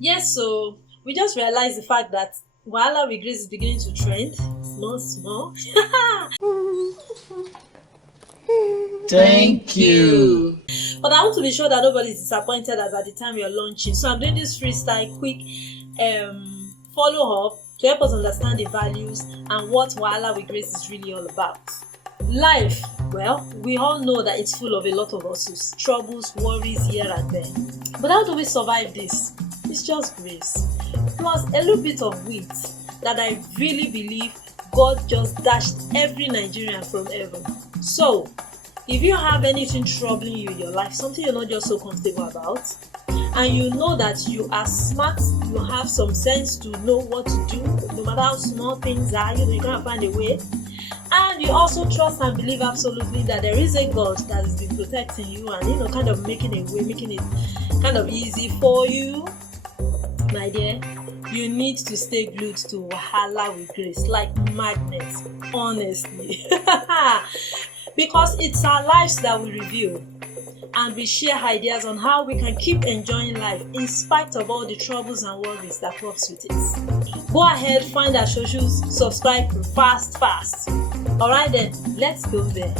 Yes, so we just realized the fact that WahalaWitGrace is beginning to trend small, small. Thank you. But I want to be sure that nobody's disappointed as at the time we are launching. So I'm doing this freestyle quick follow up to help us understand the values and what WahalaWitGrace is really all about. Life, well, we all know that it's full of a lot of hustles, troubles, worries here and there. But how do we survive this? It's just grace. Plus a little bit of wit that I really believe God just dashed every Nigerian from heaven. So, if you have anything troubling you in your life, something you're not just so comfortable about, and you know that you are smart, you have some sense to know what to do, no matter how small things are, you can't find a way, and you also trust and believe absolutely that there is a God that has been protecting you and kind of making a way, making it kind of easy for you, my dear, you need to stay glued to WahalaWitGrace like magnets, honestly. Because it's our lives that we review and we share ideas on how we can keep enjoying life in spite of all the troubles and worries that comes with it. Go ahead, find our socials, subscribe fast. Alright then, let's go there.